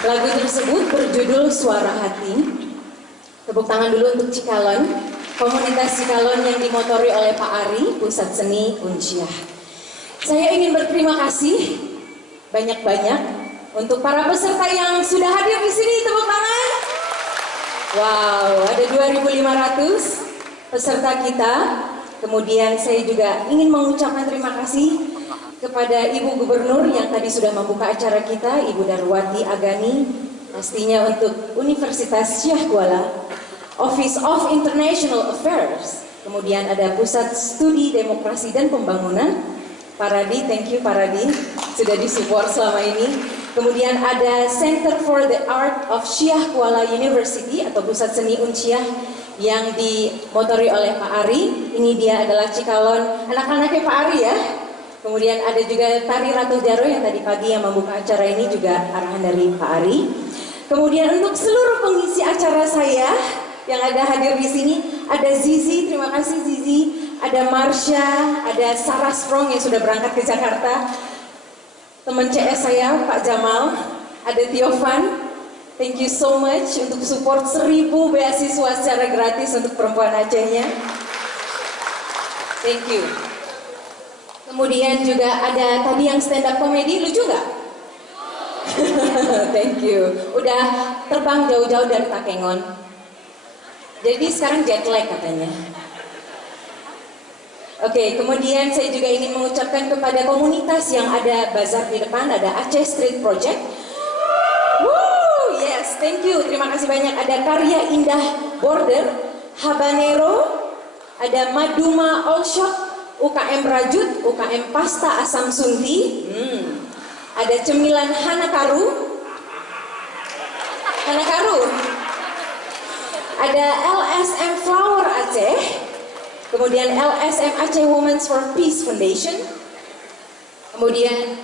Lagu tersebut berjudul Suara Hati. Tepuk tangan dulu untuk Cikalon, komunitas Cikalon yang dimotori oleh Pak Ari, Pusat Seni Unciah. Saya ingin berterima kasih banyak-banyak untuk para peserta yang sudah hadir di sini. Tepuk tangan. Wow, ada 2.500 peserta kita. Kemudian saya juga ingin mengucapkan terima kasih kepada Ibu Gubernur yang tadi sudah membuka acara kita, Ibu Darwati Agani, pastinya untuk Universitas Syah Kuala, Office of International Affairs, kemudian ada Pusat Studi Demokrasi dan Pembangunan, Paradi, thank you Paradi, sudah disupport selama ini. Kemudian ada Center for the Art of Syah Kuala University atau Pusat Seni Unciah yang dimotori oleh Pak Ari. Ini dia adalah Cikalon, anak-anaknya Pak Ari ya. Kemudian ada juga Tari Ratu Jaro yang tadi pagi yang membuka acara ini juga arahan dari Pak Ari. Kemudian untuk seluruh pengisi acara saya yang ada hadir di sini, ada Zizi, terima kasih Zizi, ada Marsha, ada Sarah Strong yang sudah berangkat ke Jakarta, teman CS saya Pak Jamal, ada Tiovan, thank you so much untuk support 1.000 beasiswa secara gratis untuk perempuan Acehnya, thank you. Kemudian juga ada tadi yang stand up comedy, lucu nggak? Thank you. Udah terbang jauh-jauh dari Takengon. Jadi sekarang jet lag katanya. Oke, kemudian saya juga ingin mengucapkan kepada komunitas yang ada bazar di depan, ada Aceh Street Project. Woo, yes, thank you. Terima kasih banyak. Ada Karya Indah Border, Habanero, ada Maduma All Shop, UKM Rajut, UKM Pasta Asam Sunti, ada Cemilan Hanakaru, ada LSM Flower Aceh, kemudian LSM Aceh Women's for Peace Foundation, kemudian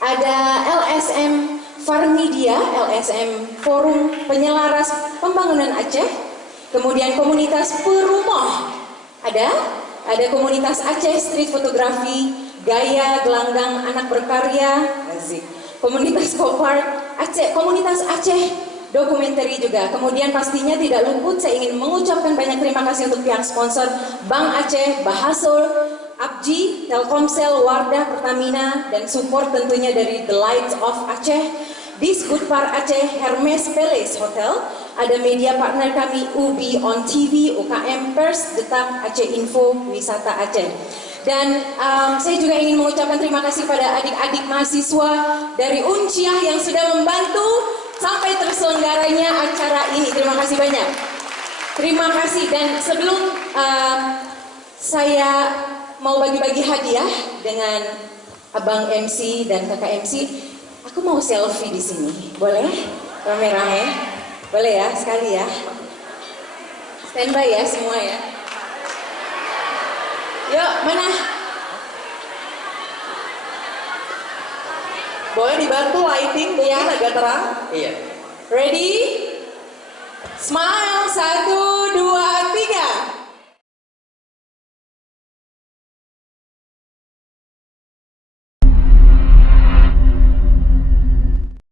ada LSM Farmedia, LSM Forum Penyelaras Pembangunan Aceh, kemudian komunitas Perumoh, ada komunitas Aceh Street Fotografi, Gaya Gelanggang Anak Berkarya, komunitas Kopar Aceh, komunitas Aceh Dokumentari juga. Kemudian pastinya tidak luput saya ingin mengucapkan banyak terima kasih untuk pihak sponsor Bank Aceh, Bahasul, Abji, Telkomsel, Wardah, Pertamina, dan support tentunya dari The Lights of Aceh, Disbudpar Aceh, Hermes Palace Hotel, ada media partner kami UBI On TV, UKM Pers, Detak, Aceh Info, Wisata Aceh. Dan saya juga ingin mengucapkan terima kasih pada adik-adik mahasiswa dari Unciah yang sudah membantu sampai terselenggaranya acara ini. Terima kasih banyak. Terima kasih. Dan sebelum saya mau bagi-bagi hadiah dengan Abang MC dan Kakak MC, aku mau selfie di sini. Boleh? Rame-rame. Boleh ya, sekali ya. Standby ya semua ya. Yuk, mana? Boleh dibantu lighting ya, agak terang. Iya. Ready? Smile, 1,